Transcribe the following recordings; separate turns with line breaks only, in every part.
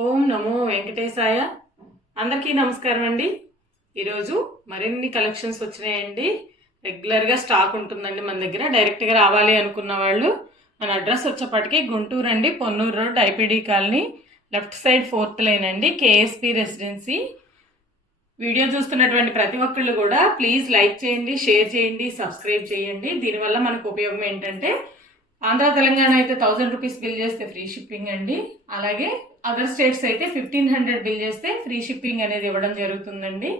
ఓం నమో వెంకటేశాయ. అందరికీ నమస్కారం అండి ఈరోజు మరిన్ని కలెక్షన్స్ వచ్చినాయండి. రెగ్యులర్గా స్టాక్ ఉంటుందండి మన దగ్గర. డైరెక్ట్గా రావాలి అనుకున్న వాళ్ళు మన అడ్రస్ వచ్చేప్పటికి గుంటూరు అండి Ponnur road IPD colony. Left side fourth line అండి కేఎస్పి రెసిడెన్సీ. వీడియో చూస్తున్నటువంటి ప్రతి ఒక్కళ్ళు కూడా ప్లీజ్ లైక్ చేయండి షేర్ చేయండి సబ్స్క్రైబ్ చేయండి. దీనివల్ల మనకు ఉపయోగం ఏంటంటే ఆంధ్ర తెలంగాణ అయితే థౌజండ్ రూపీస్ బిల్ చేస్తే ఫ్రీ షిప్పింగ్ అండి. అలాగే అదర్ స్టేట్స్ అయితే ఫిఫ్టీన్ హండ్రెడ్ బిల్ చేస్తే ఫ్రీ షిప్పింగ్ అనేది ఇవ్వడం జరుగుతుందండి.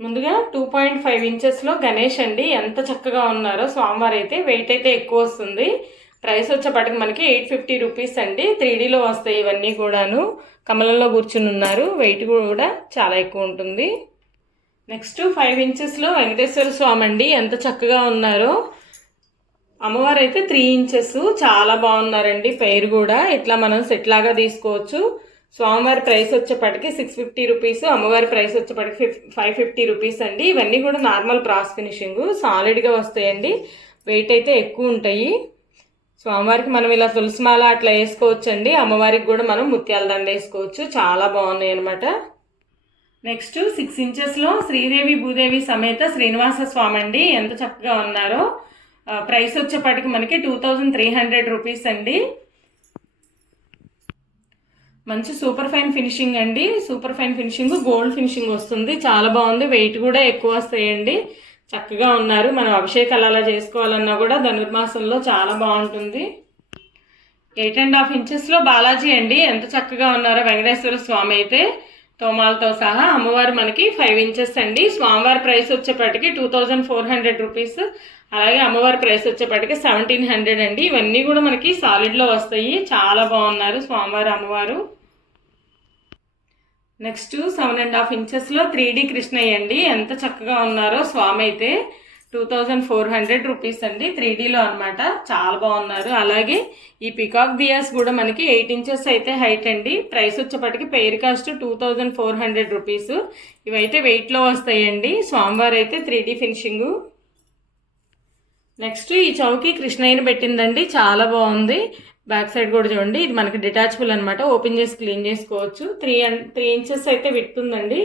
ముందుగా టూ పాయింట్ ఫైవ్ ఇంచెస్లో గణేష్ అండి ఎంత చక్కగా ఉన్నారో స్వామివారు అయితే వెయిట్ అయితే ఎక్కువ వస్తుంది. ప్రైస్ వచ్చేప్పటికి మనకి ఎయిట్ ఫిఫ్టీ రూపీస్ అండి. త్రీడీలో వస్తాయి ఇవన్నీ కూడాను. కమలంలో కూర్చుని ఉన్నారు. వెయిట్ కూడా చాలా ఎక్కువ ఉంటుంది. నెక్స్ట్ ఫైవ్ ఇంచెస్లో వెంకటేశ్వర స్వామి అండి ఎంత చక్కగా ఉన్నారో. అమ్మవారు అయితే త్రీ ఇంచెస్ చాలా బాగున్నారండి. పేరు కూడా ఇట్లా మనం సెట్ లాగా తీసుకోవచ్చు. స్వామివారి ప్రైస్ వచ్చేప్పటికి సిక్స్ ఫిఫ్టీ రూపీస్ అమ్మవారి ప్రైస్ వచ్చేప్పటికి ఫిఫ్ ఫైవ్ ఫిఫ్టీ రూపీస్ అండి. ఇవన్నీ కూడా నార్మల్ ప్రాస్ ఫినిషింగ్ సాలిడ్గా వస్తాయండి. వెయిట్ అయితే ఎక్కువ ఉంటాయి. స్వామివారికి మనం ఇలా తులసిమాల అట్లా వేసుకోవచ్చండి. అమ్మవారికి కూడా మనం ముత్యాల దండ వేసుకోవచ్చు. చాలా బాగున్నాయి అనమాట నెక్స్ట్ సిక్స్ ఇంచెస్లో శ్రీదేవి భూదేవి సమేత శ్రీనివాస స్వామి అండి ఎంత చక్కగా ఉన్నారో. ప్రైస్ వచ్చేప్పటికి మనకి two thousand three hundred rupees అండి. మంచి సూపర్ ఫైన్ ఫినిషింగ్ అండి. Super fine finishing gold finishing వస్తుంది. చాలా బాగుంది. వెయిట్ కూడా ఎక్కువ వస్తాయండి. చక్కగా ఉన్నారు. మనం అభిషేకాలు అలా చేసుకోవాలన్నా కూడా ధనుర్మాసంలో చాలా బాగుంటుంది. ఎయిట్ అండ్ హాఫ్ ఇంచెస్లో బాలాజీ అండి. ఎంత చక్కగా ఉన్నారో వెంకటేశ్వర స్వామి అయితే. తోమాలతో సహా అమ్మవారు మనకి ఫైవ్ ఇంచెస్ అండి. స్వామివారి ప్రైస్ వచ్చేప్పటికి two thousand four hundred rupees అలాగే అమ్మవారి ప్రైస్ వచ్చేప్పటికి సెవెంటీన్ హండ్రెడ్ అండి. ఇవన్నీ కూడా మనకి సాలిడ్లో వస్తాయి. చాలా బాగున్నారు స్వామివారు అమ్మవారు. నెక్స్ట్ సెవెన్ అండ్ హాఫ్ ఇంచెస్లో త్రీ డీ కృష్ణయ్య అండి. ఎంత చక్కగా ఉన్నారో స్వామి అయితే. Two thousand four hundred rupees అండి త్రీ డీలో అనమాట చాలా బాగున్నారు. అలాగే ఈ పికాక్ దియాస్ కూడా మనకి ఎయిట్ ఇంచెస్ అయితే హైట్ అండి. ప్రైస్ వచ్చేప్పటికి pair cost two thousand four hundred rupees. ఇవైతే వెయిట్లో వస్తాయండి. సోమవారం అయితే త్రీ డీ ఫినిషింగు. నెక్స్ట్ ఈ చౌకీ కృష్ణయ్యని పెట్టిందండి. చాలా బాగుంది. బ్యాక్ సైడ్ కూడా చూడండి. ఇది మనకి డిటాచబుల్ అనమాట ఓపెన్ చేసి క్లీన్ చేసుకోవచ్చు. త్రీ త్రీ ఇంచెస్ అయితే విడుతుందండి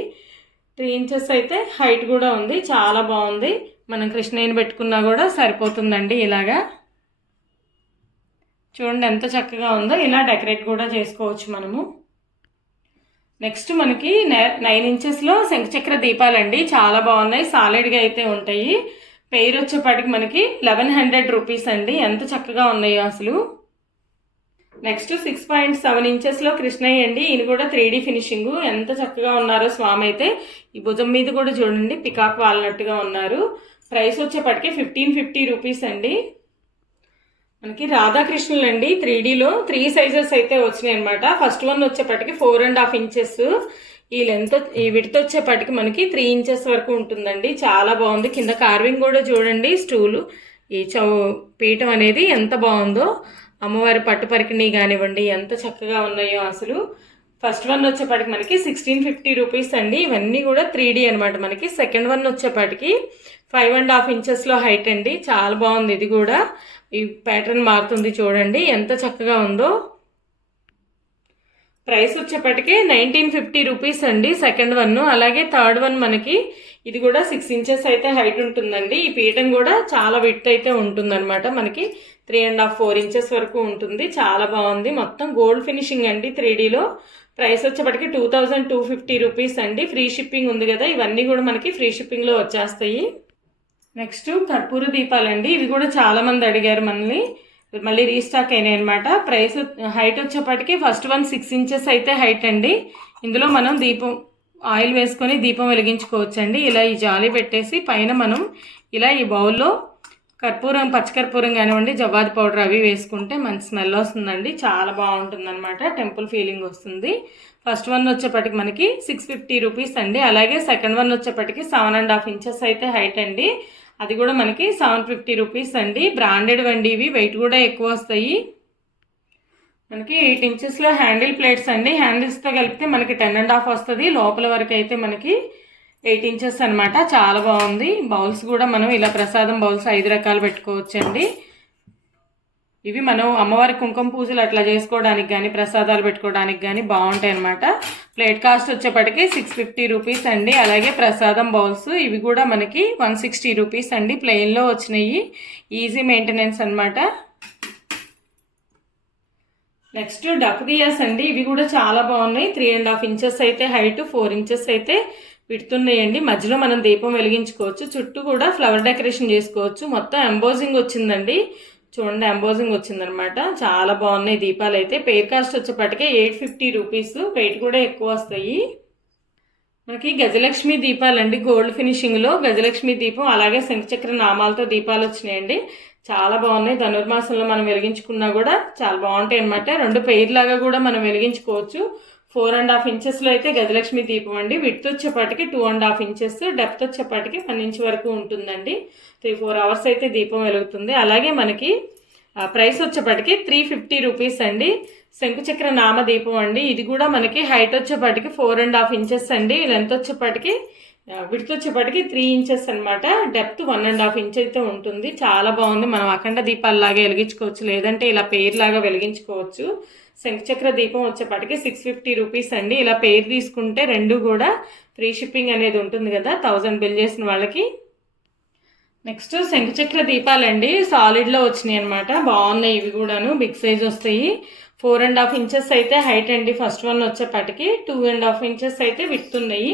త్రీ ఇంచెస్ అయితే హైట్ కూడా ఉంది. చాలా బాగుంది. మనం కృష్ణయ్యని పెట్టుకున్నా కూడా సరిపోతుందండి ఇలాగా. చూడండి ఎంత చక్కగా ఉందో. ఇలా డెకరేట్ కూడా చేసుకోవచ్చు మనము. నెక్స్ట్ మనకి నైన్ ఇంచెస్లో శంఖచక్ర దీపాలండి. చాలా బాగున్నాయి. సాలిడ్గా అయితే ఉంటాయి. పెయిర్ వచ్చేపాటికి మనకి లెవెన్ హండ్రెడ్ రూపీస్ అండి. ఎంత చక్కగా ఉన్నాయో అసలు. నెక్స్ట్ సిక్స్ పాయింట్ సెవెన్ ఇంచెస్లో కృష్ణయ్య అండి. ఈయన కూడా త్రీ డీ ఫినిషింగ్. ఎంత చక్కగా ఉన్నారో స్వామి అయితే. ఈ భుజం మీద కూడా చూడండి. పికాక్ వాలినట్టుగా ఉన్నారు. ప్రైస్ వచ్చేప్పటికి ఫిఫ్టీన్ ఫిఫ్టీ రూపీస్ అండి. మనకి రాధాకృష్ణులు అండి త్రీ డీలో త్రీ సైజెస్ అయితే వచ్చినాయి అనమాట ఫస్ట్ వన్ వచ్చేప్పటికి ఫోర్ అండ్ హాఫ్ ఇంచెస్. ఈ లెంత్ ఈ విడత వచ్చేప్పటికి మనకి త్రీ ఇంచెస్ వరకు ఉంటుందండి. చాలా బాగుంది. కింద కార్వింగ్ కూడా చూడండి స్టూలు. ఈ చౌ పీఠం అనేది ఎంత బాగుందో. అమ్మవారి పట్టు పరికిణి కానివ్వండి ఎంత చక్కగా ఉన్నాయో అసలు. ఫస్ట్ వన్ వచ్చేపాటికి మనకి సిక్స్టీన్ ఫిఫ్టీ రూపీస్ అండి. ఇవన్నీ కూడా త్రీ డీ అనమాట మనకి. సెకండ్ వన్ వచ్చేపాటికి ఫైవ్ అండ్ హాఫ్ ఇంచెస్లో హైట్ అండి. చాలా బాగుంది ఇది కూడా. ఈ ప్యాటర్న్ మారుతుంది చూడండి. ఎంత చక్కగా ఉందో. ప్రైస్ వచ్చేప్పటికి నైన్టీన్ ఫిఫ్టీ రూపీస్ అండి సెకండ్ వన్ అలాగే థర్డ్ వన్ మనకి ఇది కూడా సిక్స్ ఇంచెస్ అయితే హైట్ ఉంటుందండి. ఈ పీఠం కూడా చాలా విట్ అయితే ఉంటుందన్నమాట మనకి. Three and half four inches వరకు ఉంటుంది. చాలా బాగుంది. మొత్తం గోల్డ్ ఫినిషింగ్ అండి త్రీ డీలో ప్రైస్ వచ్చేప్పటికి two thousand two fifty rupees అండి. ఫ్రీ షిప్పింగ్ ఉంది కదా. ఇవన్నీ కూడా మనకి ఫ్రీ షిప్పింగ్లో వచ్చేస్తాయి. నెక్స్ట్ కర్పూర దీపాలండి. ఇవి కూడా చాలా మంది అడిగారు మనల్ని. మళ్ళీ రీస్టాక్ అయినాయి అనమాట ప్రైస్ హైట్ వచ్చేప్పటికి ఫస్ట్ వన్ సిక్స్ ఇంచెస్ అయితే హైట్ అండి. ఇందులో మనం దీపం ఆయిల్ వేసుకొని దీపం వెలిగించుకోవచ్చు అండి ఇలా ఈ జాలి పెట్టేసి పైన మనం ఇలా ఈ బౌల్లో కర్పూరం పచ్చకర్పూరం కానివ్వండి జవ్వాది పౌడర్ అవి వేసుకుంటే మంచి స్మెల్ వస్తుందండి. చాలా బాగుంటుంది అనమాట టెంపుల్ ఫీలింగ్ వస్తుంది. ఫస్ట్ వన్ వచ్చేప్పటికి మనకి సిక్స్ ఫిఫ్టీ రూపీస్ అండి. అలాగే సెకండ్ వన్ వచ్చేప్పటికి సెవెన్ అండ్ హాఫ్ ఇంచెస్ అయితే హైట్ అండి. అది కూడా మనకి సెవెన్ ఫిఫ్టీ రూపీస్ అండి. బ్రాండెడ్ అండి ఇవి. వెయిట్ కూడా ఎక్కువ వస్తాయి. మనకి ఎయిట్ ఇంచెస్లో హ్యాండిల్ ప్లేట్స్ అండి. హ్యాండిల్స్తో కలిపితే మనకి టెన్ అండ్ హాఫ్ వస్తుంది. లోపల వరకు అయితే మనకి ఎయిట్ ఇంచెస్ అనమాట చాలా బాగుంది. బౌల్స్ కూడా మనం ఇలా ప్రసాదం బౌల్స్ ఐదు రకాలు పెట్టుకోవచ్చండి. ఇవి మనం అమ్మవారి కుంకుమ పూజలు అట్లా చేసుకోవడానికి కానీ ప్రసాదాలు పెట్టుకోవడానికి కానీ బాగుంటాయి అనమాట ప్లేట్ కాస్ట్ వచ్చేప్పటికి సిక్స్ ఫిఫ్టీ రూపీస్ అండి. అలాగే ప్రసాదం బౌల్స్ ఇవి కూడా మనకి వన్ సిక్స్టీ రూపీస్ అండి. ప్లెయిన్లో వచ్చినాయి. ఈజీ మెయింటెనెన్స్ అనమాట నెక్స్ట్ డక్ దియాస్ అండి. ఇవి కూడా చాలా బాగున్నాయి. త్రీ అండ్ హాఫ్ ఇంచెస్ అయితే హైట్ ఫోర్ ఇంచెస్ అయితే విడుతున్నాయండి. మధ్యలో మనం దీపం వెలిగించుకోవచ్చు. చుట్టూ కూడా ఫ్లవర్ డెకరేషన్ చేసుకోవచ్చు. మొత్తం ఎంబోజింగ్ వచ్చిందండి. చూడండి ఎంబోజింగ్ వచ్చిందనమాట. చాలా బాగున్నాయి దీపాలు అయితే పేర్ కాస్ట్ వచ్చేప్పటికే ఎయిట్ ఫిఫ్టీ రూపీస్ వెయిట్ కూడా ఎక్కువ వస్తాయి. మనకి గజలక్ష్మి దీపాలండి గోల్డ్ ఫినిషింగ్లో గజలక్ష్మి దీపం అలాగే శంఖచక్ర నామాలతో దీపాలు వచ్చినాయండి. చాలా బాగున్నాయి. ధనుర్మాసంలో మనం వెలిగించుకున్నా కూడా చాలా బాగుంటాయి అనమాట రెండు పెయిర్ లాగా కూడా మనం వెలిగించుకోవచ్చు. ఫోర్ అండ్ హాఫ్ ఇంచెస్లో అయితే గజలక్ష్మి దీపం అండి. విడ్త్ వచ్చేపాటికి two and half inches depth వచ్చేపాటికి వన్ ఇంచ్ వరకు ఉంటుందండి. త్రీ ఫోర్ అవర్స్ అయితే దీపం వెలుగుతుంది. అలాగే మనకి ప్రైస్ వచ్చేపాటికి త్రీ ఫిఫ్టీ రూపీస్ అండి. శంకుచక్ర నామ దీపం అండి. ఇది కూడా మనకి హైట్ వచ్చేపాటికి ఫోర్ అండ్ హాఫ్ ఇంచెస్ అండి. లెంత్ వచ్చేపాటికి విడత వచ్చేపాటికి త్రీ ఇంచెస్ అనమాట depth one and half inch అయితే ఉంటుంది. చాలా బాగుంది. మనం అఖండ దీపాలలాగా వెలిగించుకోవచ్చు. లేదంటే ఇలా పేరు లాగా వెలిగించుకోవచ్చు. శంఖచక్ర దీపం వచ్చేపాటికి సిక్స్ ఫిఫ్టీ రూపీస్ అండి. ఇలా పేరు తీసుకుంటే రెండు కూడా ఫ్రీ షిప్పింగ్ అనేది ఉంటుంది కదా థౌజండ్ బిల్ చేసిన వాళ్ళకి. నెక్స్ట్ శంఖచక్ర దీపాలండి. సాలిడ్లో వచ్చినాయి అనమాట బాగున్నాయి ఇవి కూడాను. బిగ్ సైజ్ వస్తాయి. ఫోర్ అండ్ హాఫ్ ఇంచెస్ అయితే హైట్ అండి. ఫస్ట్ వన్ వచ్చేపాటికి టూ అండ్ హాఫ్ ఇంచెస్ అయితే విత్తున్నాయి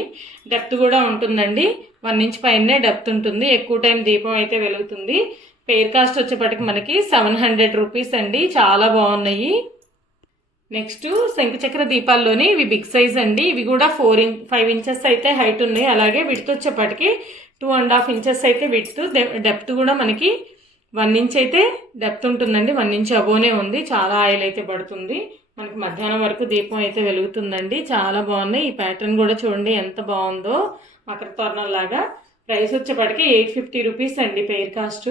డెప్త్ కూడా ఉంటుందండి. వన్ ఇంచ్ పైనే డెప్త్ ఉంటుంది. ఎక్కువ టైం దీపం అయితే వెలుగుతుంది. పేర్ కాస్ట్ వచ్చేపాటికి మనకి సెవెన్ హండ్రెడ్ రూపీస్ అండి. చాలా బాగున్నాయి. నెక్స్ట్ శంఖచక్ర దీపాల్లోని ఇవి బిగ్ సైజ్ అండి. ఇవి కూడా ఫోర్ ఇన్ ఫైవ్ ఇంచెస్ అయితే హైట్ ఉన్నాయి. అలాగే విడ్త్ వచ్చేప్పటికి టూ అండ్ హాఫ్ ఇంచెస్ అయితే విడ్త్ డెప్త్ కూడా మనకి వన్ ఇంచ్ అయితే డెప్త్ ఉంటుందండి. వన్ ఇంచ్ అబోనే ఉంది. చాలా ఆయిల్ అయితే పడుతుంది. మనకి మధ్యాహ్నం వరకు దీపం అయితే వెలుగుతుందండి. చాలా బాగున్నాయి. ఈ ప్యాటర్న్ కూడా చూడండి ఎంత బాగుందో. మకర తోరణంలాగా ప్రైస్ వచ్చేప్పటికి ఎయిట్ ఫిఫ్టీ రూపీస్ అండి పెయిర్ కాస్ట్.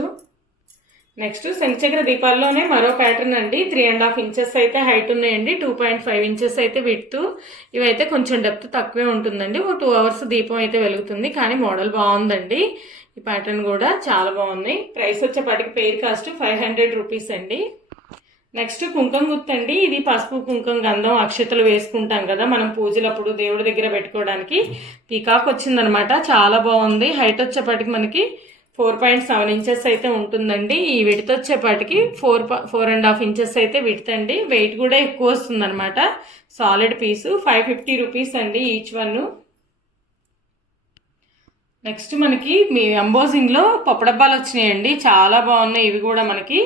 నెక్స్ట్ శంఖచక్ర దీపాల్లోనే మరో ప్యాటర్న్ అండి. త్రీ అండ్ హాఫ్ ఇంచెస్ అయితే హైట్ ఉన్నాయండి. టూ పాయింట్ ఫైవ్ ఇంచెస్ అయితే విడుతూ ఇవైతే కొంచెం డెప్త్ తక్కువే ఉంటుందండి. ఓ టూ అవర్స్ దీపం అయితే వెలుగుతుంది. కానీ మోడల్ బాగుందండి. ఈ ప్యాటర్న్ కూడా చాలా బాగుంది. ప్రైస్ వచ్చేపాటికి pair cost five hundred rupees అండి. నెక్స్ట్ కుంకుమ గుర్తండి ఇది పసుపు కుంకుమ గంధం అక్షతలు వేసుకుంటాం కదా. మనం పూజలప్పుడు దేవుడి దగ్గర పెట్టుకోవడానికి. పీకాక్ వచ్చిందనమాట. చాలా బాగుంది. హైట్ వచ్చేపాటికి మనకి ఫోర్ పాయింట్ సెవెన్ ఇంచెస్ అయితే ఉంటుందండి. ఈ విడత వచ్చేపాటికి four four and half inches అయితే విడతండి. వెయిట్ కూడా ఎక్కువ వస్తుంది అనమాట solid piece five fifty rupees అండి ఈచ్ వన్. నెక్స్ట్ మనకి మీ అంబోజింగ్లో పప్పు డబ్బాలు వచ్చినాయండి. చాలా బాగున్నాయి. ఇవి కూడా మనకి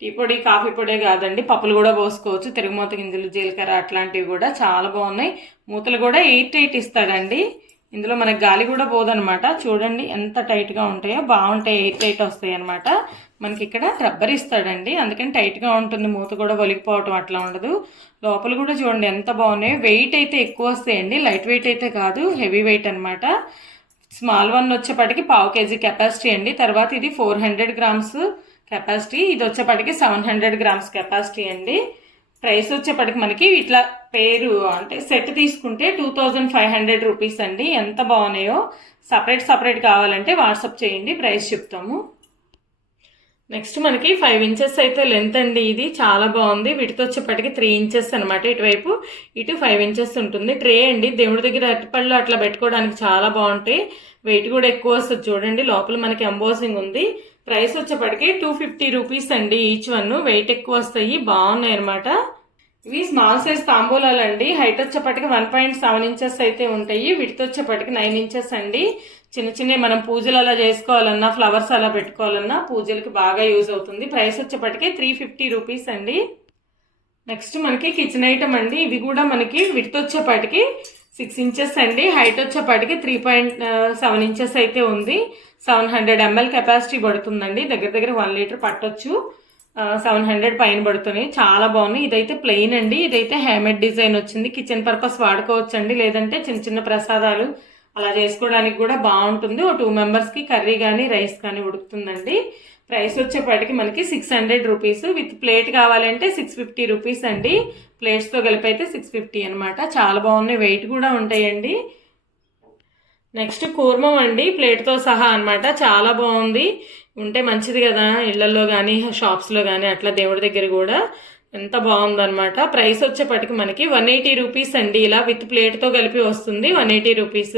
టీ పొడి కాఫీ పొడే కాదండి. పప్పులు కూడా పోసుకోవచ్చు. తిరుగుమూత గింజలు జీలకర్ర అట్లాంటివి కూడా చాలా బాగున్నాయి. మూతలు కూడా ఎయిట్ ఎయిట్ ఇస్తాడండి. ఇందులో మనకి గాలి కూడా పోదనమాట చూడండి ఎంత టైట్గా ఉంటాయో. బాగుంటాయి. ఎయిట్ టైట్ వస్తాయి అనమాట మనకి ఇక్కడ రబ్బర్ ఇస్తాడండి. అందుకని టైట్గా ఉంటుంది. మూత కూడా ఒలిగిపోవటం అట్లా ఉండదు. లోపల కూడా చూడండి ఎంత బాగున్నాయో. వెయిట్ అయితే ఎక్కువ వస్తాయండి. లైట్ వెయిట్ అయితే కాదు. హెవీ వెయిట్ అనమాట స్మాల్ వన్ వచ్చేపాటికి పావు కేజీ కెపాసిటీ అండి. తర్వాత ఇది ఫోర్ హండ్రెడ్ గ్రామ్స్ కెపాసిటీ ఇది వచ్చేపాటికి సెవెన్ హండ్రెడ్ గ్రామ్స్ కెపాసిటీ అండి. ప్రైస్ వచ్చేప్పటికి మనకి ఇట్లా పేరు అంటే సెట్ తీసుకుంటే two thousand five hundred rupees అండి. ఎంత బాగున్నాయో సపరేట్ సపరేట్ కావాలంటే వాట్సాప్ చేయండి ప్రైస్ చెప్తాము. నెక్స్ట్ మనకి ఫైవ్ ఇంచెస్ అయితే లెంత్ అండి ఇది. చాలా బాగుంది. వీటితో వచ్చేప్పటికి త్రీ ఇంచెస్ అనమాట ఇటువైపు. ఇటు ఫైవ్ ఇంచెస్ ఉంటుంది. ట్రే అండి. దేవుడి దగ్గర అరటిపళ్ళు అట్లా పెట్టుకోవడానికి చాలా బాగుంటాయి. వెయిట్ కూడా ఎక్కువ వస్తుంది చూడండి. లోపల మనకి ఎంబోసింగ్ ఉంది. ప్రైస్ వచ్చేప్పటికి టూ ఫిఫ్టీ రూపీస్ అండి ఈచ్ వన్ వెయిట్ ఎక్కువ వస్తాయి బాగున్నాయి అనమాట ఇవి స్మాల్ సైజ్ తాంబూలాలు అండి. హైట్ వచ్చేప్పటికి వన్ పాయింట్ సెవెన్ ఇంచెస్ అయితే ఉంటాయి. విడత వచ్చేప్పటికి నైన్ ఇంచెస్ అండి. చిన్న చిన్న మనం పూజలు అలా చేసుకోవాలన్నా ఫ్లవర్స్ అలా పెట్టుకోవాలన్నా పూజలకి బాగా యూజ్ అవుతుంది. ప్రైస్ వచ్చేప్పటికి త్రీ ఫిఫ్టీ రూపీస్ అండి. నెక్స్ట్ మనకి కిచెన్ ఐటమ్ అండి. ఇవి కూడా మనకి విడత వచ్చేపాటికి సిక్స్ ఇంచెస్ అండి. హైట్ వచ్చేపాటికి త్రీ పాయింట్ సెవెన్ ఇంచెస్ అయితే ఉంది. సెవెన్ హండ్రెడ్ ఎంఎల్ కెపాసిటీ పడుతుందండి. దగ్గర దగ్గర వన్ లీటర్ పట్టొచ్చు. సెవెన్ హండ్రెడ్ పైన పడుతున్నాయి. చాలా బాగున్నాయి. ఇదైతే ప్లెయిన్ అండి. ఇదైతే హ్యామెడ్ డిజైన్ వచ్చింది. కిచెన్ పర్పస్ వాడుకోవచ్చు అండి లేదంటే చిన్న చిన్న ప్రసాదాలు అలా చేసుకోవడానికి కూడా బాగుంటుంది. ఓ టూ మెంబర్స్కి కర్రీ కానీ రైస్ కానీ ఉడుకుతుందండి. ప్రైస్ వచ్చేప్పటికి మనకి six hundred rupees with plate కావాలంటే సిక్స్ ఫిఫ్టీ రూపీస్ అండి. ప్లేట్స్తో కలిపి అయితే సిక్స్ ఫిఫ్టీ అనమాట చాలా బాగున్నాయి. వెయిట్ కూడా ఉంటాయండి. నెక్స్ట్ కూర్మం అండి ప్లేట్తో సహా అనమాట చాలా బాగుంది. ఉంటే మంచిది కదా ఇళ్ళలో కానీ షాప్స్లో కానీ అట్లా దేవుడి దగ్గర కూడా. ఎంత బాగుందనమాట ప్రైస్ వచ్చేపటికి మనకి వన్ ఎయిటీ రూపీస్ అండి. ఇలా విత్ ప్లేట్తో కలిపి వస్తుంది వన్ ఎయిటీ రూపీస్.